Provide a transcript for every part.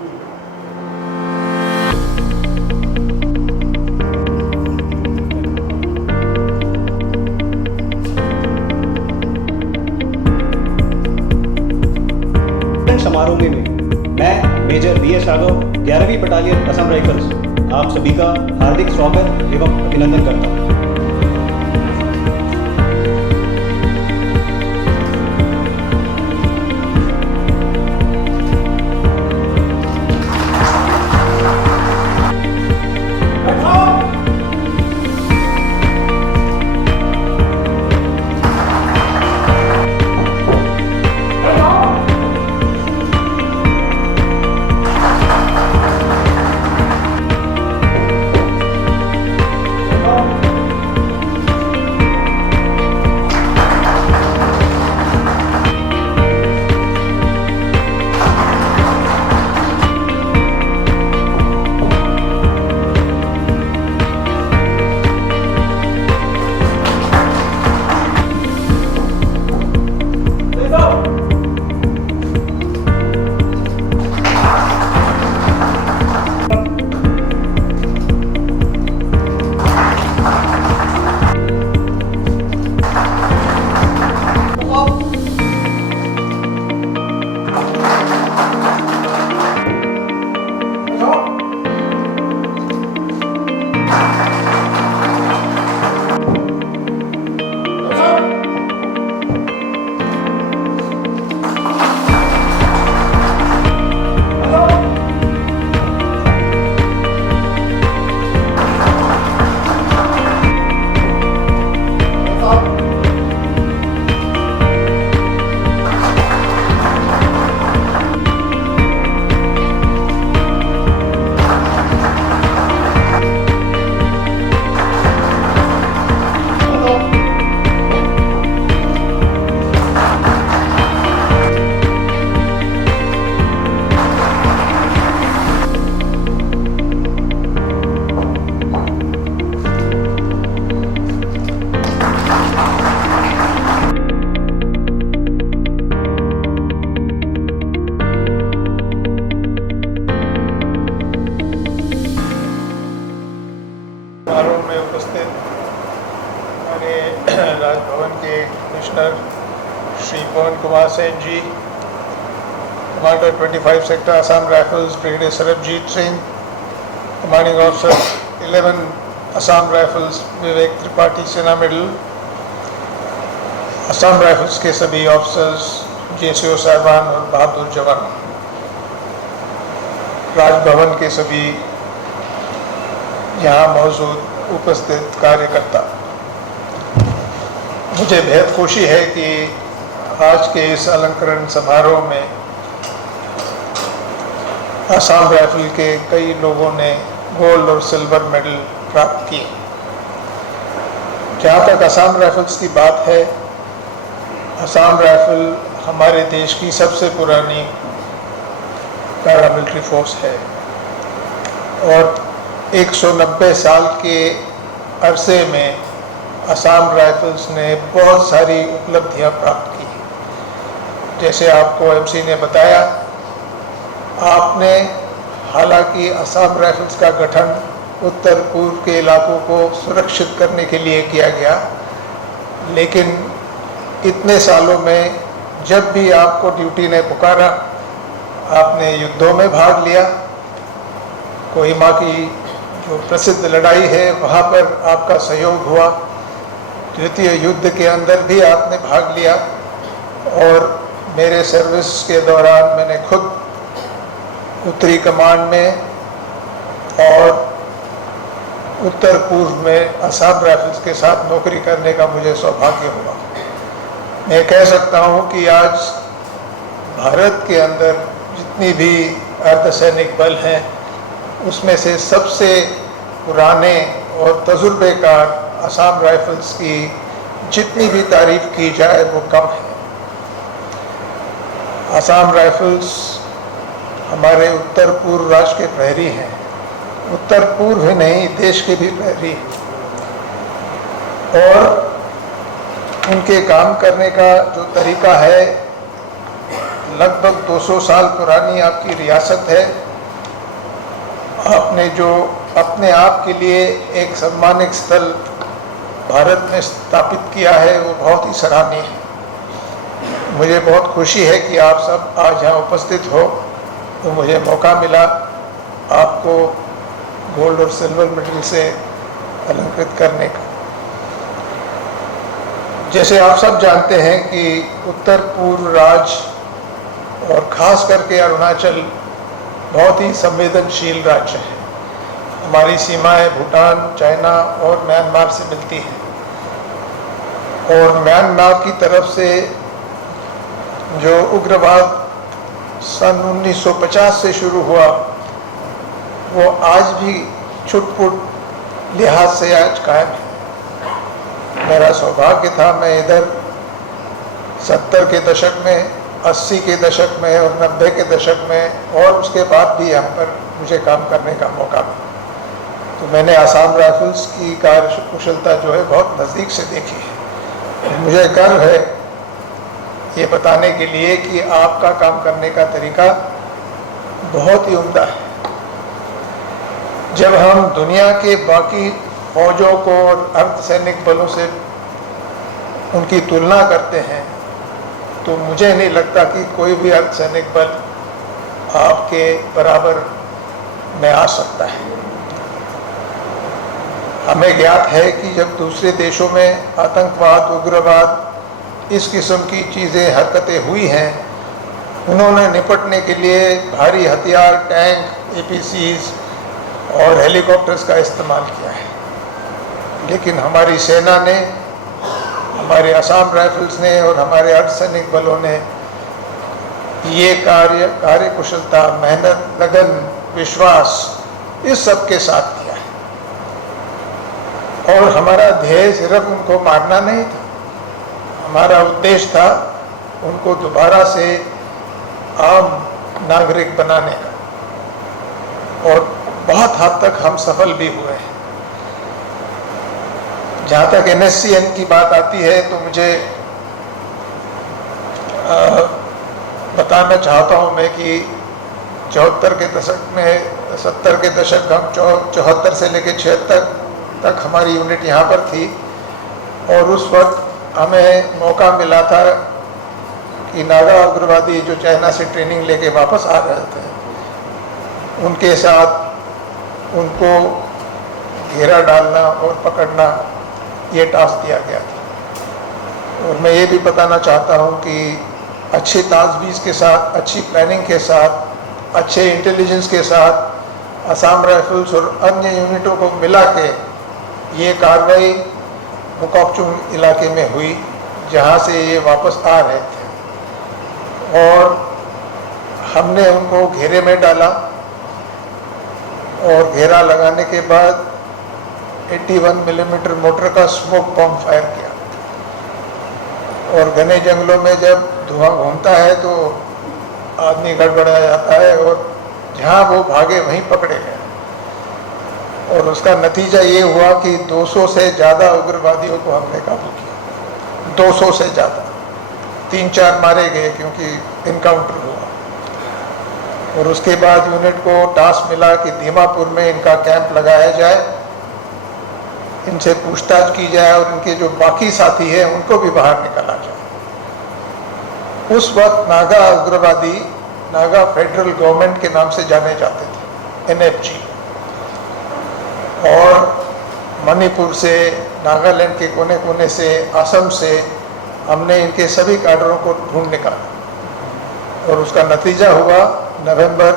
समारोह में मैं मेजर BS राघव 11वीं बटालियन असम राइफल्स आप सभी का हार्दिक स्वागत एवं अभिनंदन करता हूँ। समारोह में उपस्थित हमारे राजभवन के commissioner Shri Pawan Kumar Sen ji, commander 25 sector Assam rifles brigadier Sarabjit Singh, commanding officer 11 Assam rifles Vivek Tripathi Sena medal, Assam rifles के सभी ऑफिसर्स, JCO साहिबान और बहादुर जवान, राजभवन के सभी यहाँ मौजूद उपस्थित कार्यकर्ता, मुझे बेहद खुशी है कि आज के इस अलंकरण समारोह में असम राइफल के कई लोगों ने गोल्ड और सिल्वर मेडल प्राप्त किए। जहाँ तक असम राइफल्स की बात है, असम राइफल हमारे देश की सबसे पुरानी पैरामिलिट्री फोर्स है और 190 साल के अरसे में असम राइफल्स ने बहुत सारी उपलब्धियां प्राप्त की। जैसे आपको MC ने बताया, आपने हालांकि असम राइफल्स का गठन उत्तर पूर्व के इलाकों को सुरक्षित करने के लिए किया गया, लेकिन इतने सालों में जब भी आपको ड्यूटी ने पुकारा, आपने युद्धों में भाग लिया। कोहिमा की जो प्रसिद्ध लड़ाई है वहाँ पर आपका सहयोग हुआ, द्वितीय युद्ध के अंदर भी आपने भाग लिया और मेरे सर्विस के दौरान मैंने खुद उत्तरी कमान में और उत्तर पूर्व में असम राइफल्स के साथ नौकरी करने का मुझे सौभाग्य हुआ। मैं कह सकता हूँ कि आज भारत के अंदर जितनी भी अर्धसैनिक बल हैं, उसमें से सबसे पुराने और तजुर्बेकार असम राइफल्स की जितनी भी तारीफ की जाए वो कम है। असम राइफल्स हमारे उत्तर पूर्व राज्य के प्रहरी हैं, उत्तर पूर्व ही नहीं देश के भी प्रहरी हैं और उनके काम करने का जो तरीका है, लगभग 200 साल पुरानी आपकी रियासत है आपने जो अपने आप के लिए एक सम्मानित स्थल भारत में स्थापित किया है वो बहुत ही सराहनीय है। मुझे बहुत खुशी है कि आप सब आज यहाँ उपस्थित हो, तो मुझे मौका मिला आपको गोल्ड और सिल्वर मेडल से अलंकृत करने का। जैसे आप सब जानते हैं कि उत्तर पूर्व राज्य और ख़ास करके अरुणाचल बहुत ही संवेदनशील राज्य है। हमारी सीमाएं भूटान, चाइना और म्यांमार से मिलती हैं, और म्यांमार की तरफ से जो उग्रवाद सन 1950 से शुरू हुआ वो आज भी छुटपुट लिहाज से आज कायम है। मेरा सौभाग्य था, मैं इधर 70 के दशक में, 80 के दशक में और 90 के दशक में और उसके बाद भी यहाँ पर मुझे काम करने का मौका मिला। तो मैंने आसाम राइफल्स की कार्य कुशलता जो है बहुत नज़दीक से देखी है। मुझे गर्व है ये बताने के लिए कि आपका काम करने का तरीका बहुत ही उम्दा है। जब हम दुनिया के बाकी फौजों को और अर्धसैनिक बलों से उनकी तुलना करते हैं तो मुझे नहीं लगता कि कोई भी अर्धसैनिक बल आपके बराबर में आ सकता है। हमें ज्ञात है कि जब दूसरे देशों में आतंकवाद, उग्रवाद, इस किस्म की चीज़ें, हरकतें हुई हैं, उन्होंने निपटने के लिए भारी हथियार, टैंक, एपीसीज और हेलीकॉप्टर्स का इस्तेमाल किया है। लेकिन हमारी सेना ने, हमारे असम राइफल्स ने और हमारे अर्धसैनिक बलों ने ये कार्य कुशलता, मेहनत, लगन, विश्वास, इस सब के साथ किया है। और हमारा ध्येय सिर्फ उनको मारना नहीं था, हमारा उद्देश्य था उनको दोबारा से आम नागरिक बनाने का, और बहुत हद तक हम सफल भी हुए हैं। जहाँ तक NSCN की बात आती है तो मुझे बताना चाहता हूँ मैं कि 74 के दशक में, 70 के दशक, हम 74 से लेकर 76 तक हमारी यूनिट यहाँ पर थी, और उस वक्त हमें मौका मिला था कि नागा उग्रवादी जो चाइना से ट्रेनिंग लेके वापस आ रहे थे, उनके साथ उनको घेरा डालना और पकड़ना, ये टास्क दिया गया था। और मैं ये भी बताना चाहता हूँ कि अच्छी ताजवीज़ के साथ, अच्छी प्लानिंग के साथ, अच्छे इंटेलिजेंस के साथ असम राइफल्स और अन्य यूनिटों को मिला के ये कार्रवाई मुकोकचुंग इलाके में हुई, जहाँ से ये वापस आ रहे थे, और हमने उनको घेरे में डाला और घेरा लगाने के बाद 81 मिलीमीटर मोटर का स्मोक बम फायर किया। और घने जंगलों में जब धुआं घूमता है तो आदमी गड़बड़ा जाता है, और जहाँ वो भागे वहीं पकड़े गए। और उसका नतीजा ये हुआ कि 200 से ज़्यादा उग्रवादियों को हमने काबू किया, 200 से ज़्यादा। 3-4 मारे गए क्योंकि इनकाउंटर हुआ। और उसके बाद यूनिट को टास्क मिला कि दीमापुर में इनका कैंप लगाया जाए, इनसे पूछताछ की जाए और इनके जो बाकी साथी हैं उनको भी बाहर निकाला जाए। उस वक्त नागा उग्रवादी नागा फेडरल गवर्नमेंट के नाम से जाने जाते थे, NFG। और मणिपुर से, नागालैंड के कोने कोने से, असम से हमने इनके सभी कैडरों को ढूंढ निकाला। और उसका नतीजा हुआ नवंबर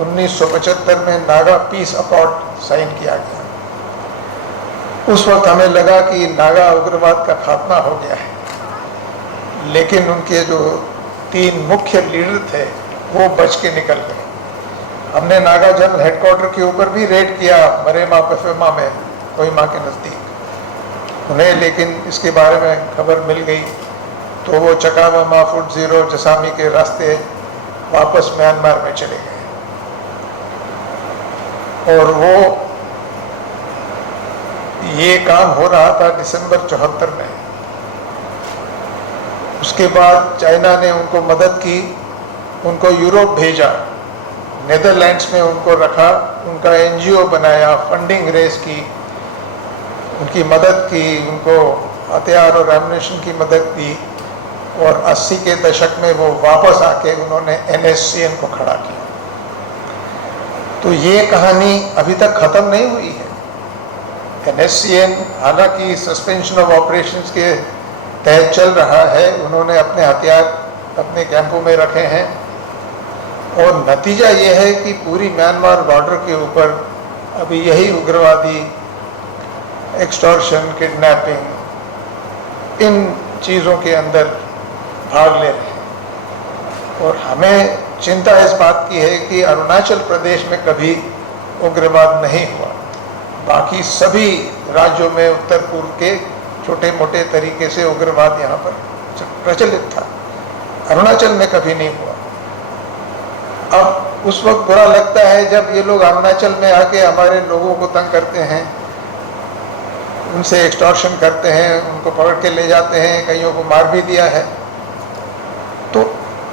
1975 में नागा पीस अकॉर्ड साइन किया गया। उस वक्त हमें लगा कि नागा उग्रवाद का खात्मा हो गया है, लेकिन उनके जो 3 मुख्य लीडर थे वो बच के निकल गए। हमने नागा जनरल हेडक्वार्टर के ऊपर भी रेड किया, मरेमा पफेमा में, कोहिमा के नज़दीक उन्हें, लेकिन इसके बारे में खबर मिल गई तो वो चकामा, माफुट, जीरो, जसामी के रास्ते वापस म्यांमार में चले गए। और वो ये काम हो रहा था दिसंबर 74 में। उसके बाद चाइना ने उनको मदद की, उनको यूरोप भेजा, नेदरलैंड्स में उनको रखा, उनका एनजीओ बनाया, फंडिंग रेज की, उनकी मदद की, उनको हथियार और एमुनिशन की मदद दी, और 80 के दशक में वो वापस आके उन्होंने NSCN को खड़ा किया। तो ये कहानी अभी तक ख़त्म नहीं हुई है। NSCN हालांकि सस्पेंशन ऑफ ऑपरेशंस के तहत चल रहा है, उन्होंने अपने हथियार अपने कैंपों में रखे हैं, और नतीजा ये है कि पूरी म्यांमार बॉर्डर के ऊपर अभी यही उग्रवादी एक्सटॉर्शन, किडनैपिंग, इन चीज़ों के अंदर भाग ले रहे हैं। और हमें चिंता इस बात की है कि अरुणाचल प्रदेश में कभी उग्रवाद नहीं हुआ, बाकी सभी राज्यों में उत्तर पूर्व के छोटे मोटे तरीके से उग्रवाद यहाँ पर प्रचलित था, अरुणाचल में कभी नहीं हुआ। अब उस वक्त बुरा लगता है जब ये लोग अरुणाचल में आके हमारे लोगों को तंग करते हैं, उनसे एक्सटॉर्शन करते हैं, उनको पकड़ के ले जाते हैं, कईयों को मार भी दिया है। तो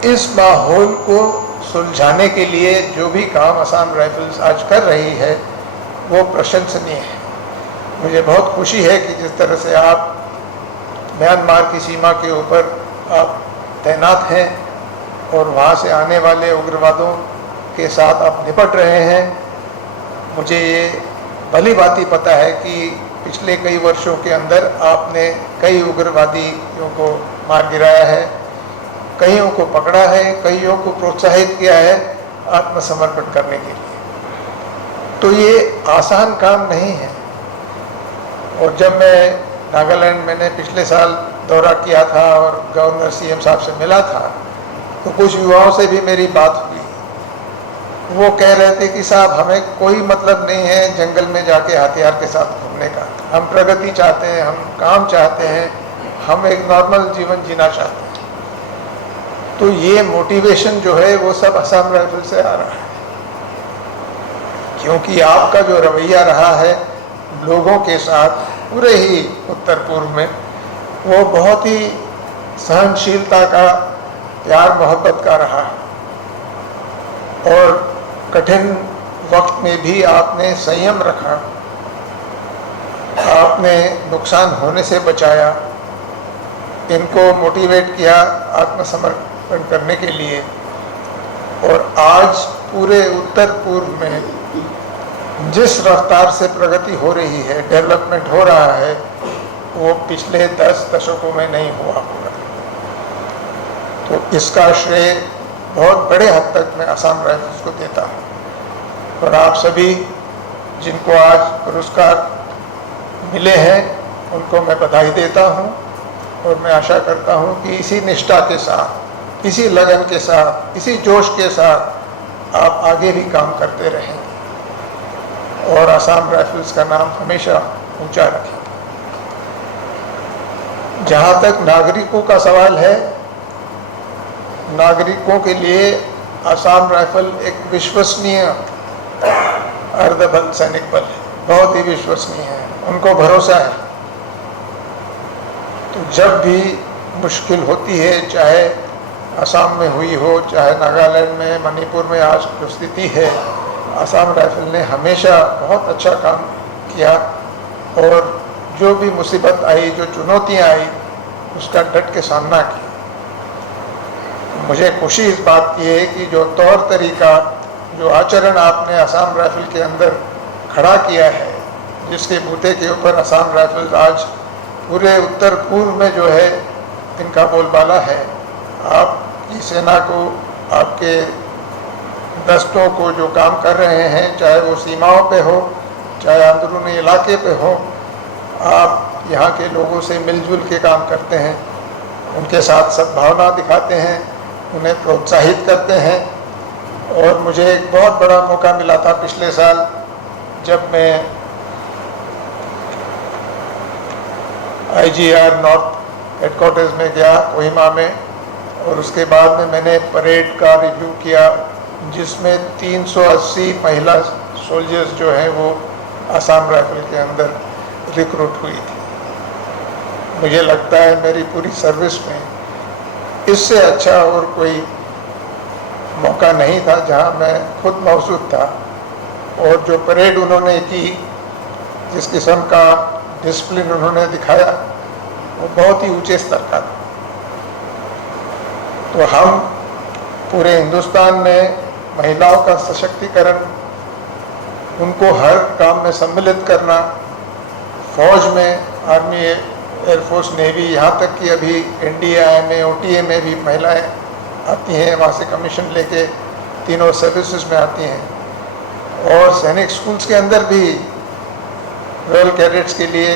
इस माहौल को सुलझाने के लिए जो भी काम असम राइफल्स आज कर रही है वो प्रशंसनीय है। मुझे बहुत खुशी है कि जिस तरह से आप म्यांमार की सीमा के ऊपर आप तैनात हैं और वहाँ से आने वाले उग्रवादों के साथ आप निपट रहे हैं। मुझे ये भली भांति पता है कि पिछले कई वर्षों के अंदर आपने कई उग्रवादियों को मार गिराया है, कईयों को पकड़ा है, कईयों को प्रोत्साहित किया है आत्मसमर्पण करने के लिए। तो ये आसान काम नहीं है। और जब मैं नागालैंड मैंने पिछले साल दौरा किया था और गवर्नर CM साहब से मिला था, तो कुछ युवाओं से भी मेरी बात हुई। वो कह रहे थे कि साहब हमें कोई मतलब नहीं है जंगल में जाके हथियार के साथ घूमने का, हम प्रगति चाहते हैं, हम काम चाहते हैं, हम एक नॉर्मल जीवन जीना चाहते हैं। तो ये मोटिवेशन जो है वो सब असम राइफल से आ रहा है, क्योंकि आपका जो रवैया रहा है लोगों के साथ पूरे ही उत्तर पूर्व में, वो बहुत ही सहनशीलता का, प्यार मोहब्बत का रहा है। और कठिन वक्त में भी आपने संयम रखा, आपने नुकसान होने से बचाया, इनको मोटिवेट किया आत्मसमर्पण करने के लिए। और आज पूरे उत्तर पूर्व में जिस रफ्तार से प्रगति हो रही है, डेवलपमेंट हो रहा है, वो पिछले 10 दशकों में नहीं हुआ होगा। तो इसका श्रेय बहुत बड़े हद तक मैं असम राइफल्स को देता हूँ। और आप सभी जिनको आज पुरस्कार मिले हैं उनको मैं बधाई देता हूँ, और मैं आशा करता हूँ कि इसी निष्ठा के साथ, इसी लगन के साथ, इसी जोश के साथ आप आगे भी काम करते रहेंगे और असम राइफल्स का नाम हमेशा ऊंचा रखेंगे। जहाँ तक नागरिकों का सवाल है, नागरिकों के लिए असम राइफल एक विश्वसनीय अर्धबल सैनिक बल है, बहुत ही विश्वसनीय है, उनको भरोसा है। तो जब भी मुश्किल होती है, चाहे असम में हुई हो, चाहे नागालैंड में, मणिपुर में आज जो स्थिति है, असम राइफल ने हमेशा बहुत अच्छा काम किया। और जो भी मुसीबत आई, जो चुनौतियाँ आई, उसका डट के सामना किया। मुझे खुशी इस बात की है कि जो तौर तरीका, जो आचरण आपने असम राइफल के अंदर खड़ा किया है, जिसके बूते के ऊपर असम राइफल आज पूरे उत्तर पूर्व में जो है इनका बोलबाला है, आपकी सेना को, आपके दस्तों को जो काम कर रहे हैं, चाहे वो सीमाओं पे हो, चाहे अंदरूनी इलाके पे हो, आप यहाँ के लोगों से मिलजुल के काम करते हैं, उनके साथ सद्भावना दिखाते हैं, उन्हें प्रोत्साहित करते हैं। और मुझे एक बहुत बड़ा मौका मिला था पिछले साल, जब मैं IGR नॉर्थ हेडक्वार्टर्स में गया कोहिमा में, और उसके बाद में मैंने परेड का रिव्यू किया, जिसमें 380 महिला सोल्जर्स जो हैं वो असम राइफल के अंदर रिक्रूट हुई थी। मुझे लगता है मेरी पूरी सर्विस में इससे अच्छा और कोई मौका नहीं था जहां मैं खुद मौजूद था, और जो परेड उन्होंने की, जिस किस्म का डिसिप्लिन उन्होंने दिखाया, वो बहुत ही ऊंचे स्तर का था। तो हम पूरे हिंदुस्तान में महिलाओं का सशक्तिकरण, उनको हर काम में सम्मिलित करना, फौज में, आर्मी, एयरफोर्स, नेवी, यहाँ तक कि अभी NDA में, OTA में भी महिलाएं आती हैं, वहाँ से कमीशन लेके तीनों सर्विसेज में आती हैं। और सैनिक स्कूल्स के अंदर भी रॉयल कैडेट्स के लिए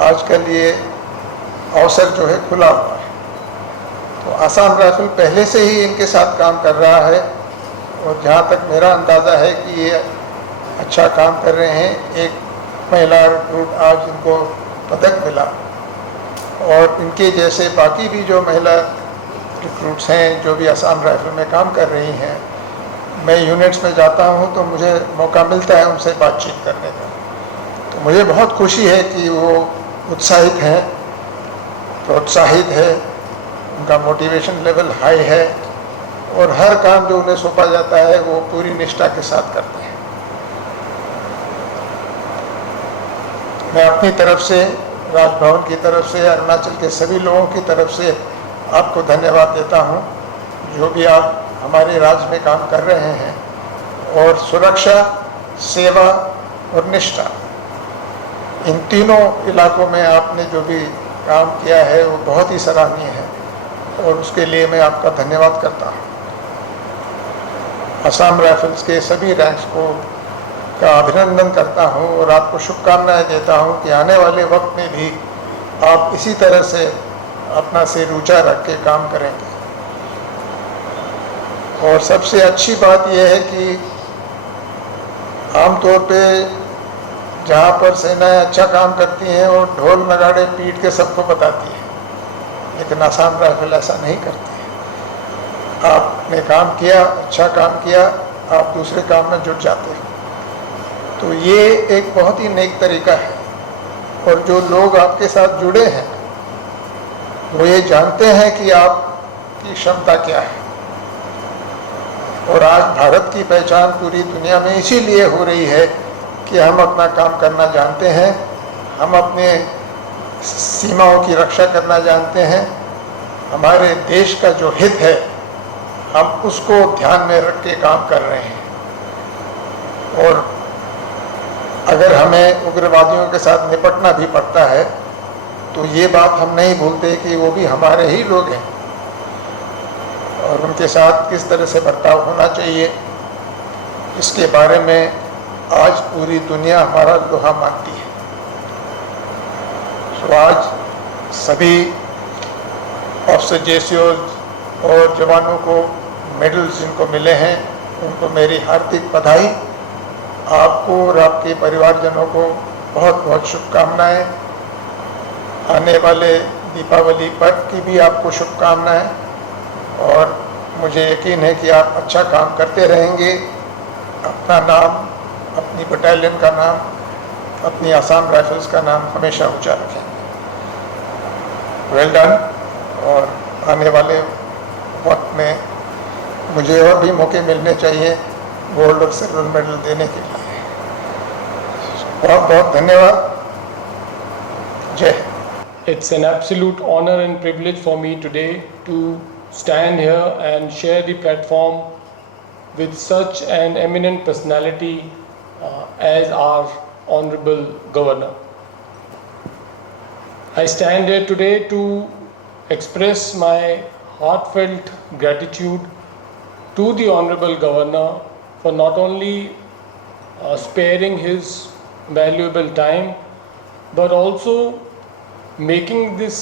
आजकल ये अवसर जो है खुला हुआ है। तो आसाम राइफल पहले से ही इनके साथ काम कर रहा है, और जहाँ तक मेरा अंदाज़ा है कि ये अच्छा काम कर रहे हैं। एक महिला रिक्रूट आज इनको पदक मिला, और इनके जैसे बाकी भी जो महिला रिक्रूट्स हैं जो भी आसाम राइफल में काम कर रही हैं, मैं यूनिट्स में जाता हूं तो मुझे मौका मिलता है उनसे बातचीत करने का। तो मुझे बहुत खुशी है कि वो उत्साहित हैं, प्रोत्साहित है, उनका मोटिवेशन लेवल हाई है, और हर काम जो उन्हें सौंपा जाता है वो पूरी निष्ठा के साथ करते हैं। मैं अपनी तरफ से, राजभवन की तरफ से, अरुणाचल के सभी लोगों की तरफ से आपको धन्यवाद देता हूं, जो भी आप हमारे राज्य में काम कर रहे हैं। और सुरक्षा, सेवा और निष्ठा, इन तीनों इलाकों में आपने जो भी काम किया है वो बहुत ही सराहनीय है, और उसके लिए मैं आपका धन्यवाद करता हूं। असम राइफल्स के सभी रैंक्स को का अभिनंदन करता हूं, और आपको शुभकामनाएं देता हूं कि आने वाले वक्त में भी आप इसी तरह से अपना सिर ऊंचा रख के काम करेंगे। और सबसे अच्छी बात यह है कि आमतौर पे जहाँ पर सेनाएं अच्छा काम करती हैं और ढोल नगाड़े पीट के सबको बताती है, लेकिन आसाम राइफल ऐसा नहीं करती है। आपने काम किया, अच्छा काम किया, आप दूसरे काम में जुट जाते हैं। तो ये एक बहुत ही नेक तरीका है, और जो लोग आपके साथ जुड़े हैं वो ये जानते हैं कि आपकी क्षमता क्या है। और आज भारत की पहचान पूरी दुनिया में इसीलिए हो रही है कि हम अपना काम करना जानते हैं, हम अपने सीमाओं की रक्षा करना जानते हैं, हमारे देश का जो हित है हम उसको ध्यान में रख के काम कर रहे हैं। और अगर हमें उग्रवादियों के साथ निपटना भी पड़ता है तो ये बात हम नहीं भूलते कि वो भी हमारे ही लोग हैं, और उनके साथ किस तरह से बर्ताव होना चाहिए इसके बारे में आज पूरी दुनिया हमारा लोहा मानती है। तो आज सभी ऑफिसर जेसीओज और जवानों को मेडल्स जिनको मिले हैं उनको मेरी हार्दिक बधाई। आपको और आपके परिवारजनों को बहुत बहुत शुभकामनाएं। आने वाले दीपावली पर्व की भी आपको शुभकामनाएं, और मुझे यकीन है कि आप अच्छा काम करते रहेंगे, अपना नाम, अपनी बटालियन का नाम, अपनी आसाम राइफल्स का नाम हमेशा ऊंचा रखेंगे। Well done. और आने वाले वक्त में मुझे और भी मौके मिलने चाहिए गोल्ड और सिल्वर मेडल देने के लिए। बहुत बहुत धन्यवाद। जय Hind. It's an absolute honor and privilege for me today to stand here and share the platform with such an eminent personality as our Honorable Governor. I stand here today to express my heartfelt gratitude to the Honorable Governor for not only sparing his valuable time but also making this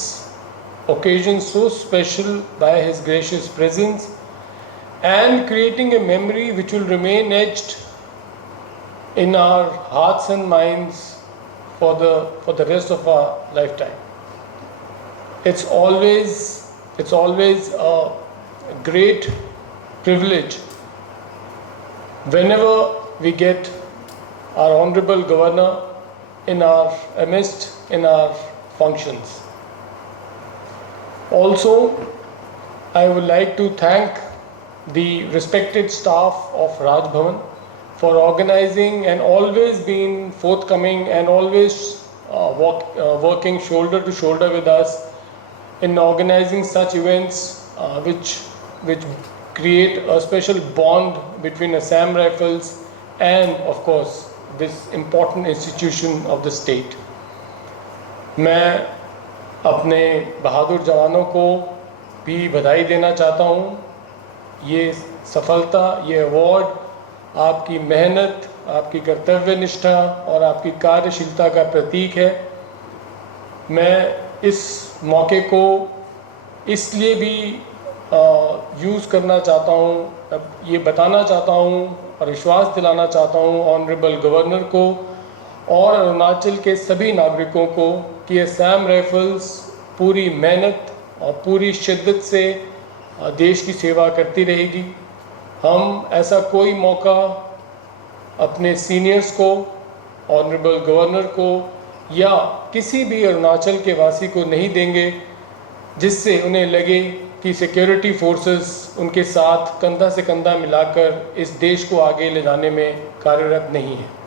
occasion so special by his gracious presence and creating a memory which will remain etched in our hearts and minds for the rest of our lifetime. It's always a great privilege whenever we get our Honorable Governor in our midst, in our functions. Also, I would like to thank the respected staff of Raj Bhavan for organizing and always being forthcoming and always working shoulder to shoulder with us in organizing such events which create a special bond between Assam Rifles and of course this important institution of the state. मैं अपने बहादुर जवानों को भी बधाई देना चाहता हूँ। ये सफलता, ये अवार्ड आपकी मेहनत, आपकी कर्तव्य निष्ठा और आपकी कार्यशीलता का प्रतीक है। मैं इस मौके को इसलिए भी यूज़ करना चाहता हूँ, ये बताना चाहता हूँ और विश्वास दिलाना चाहता हूँ ऑनरेबल गवर्नर को और अरुणाचल के सभी नागरिकों को कि असम राइफल्स पूरी मेहनत और पूरी शिद्दत से देश की सेवा करती रहेगी। हम ऐसा कोई मौका अपने सीनियर्स को, ऑनरेबल गवर्नर को या किसी भी अरुणाचल के वासी को नहीं देंगे जिससे उन्हें लगे कि सिक्योरिटी फोर्सेस उनके साथ कंधा से कंधा मिलाकर इस देश को आगे ले जाने में कार्यरत नहीं है।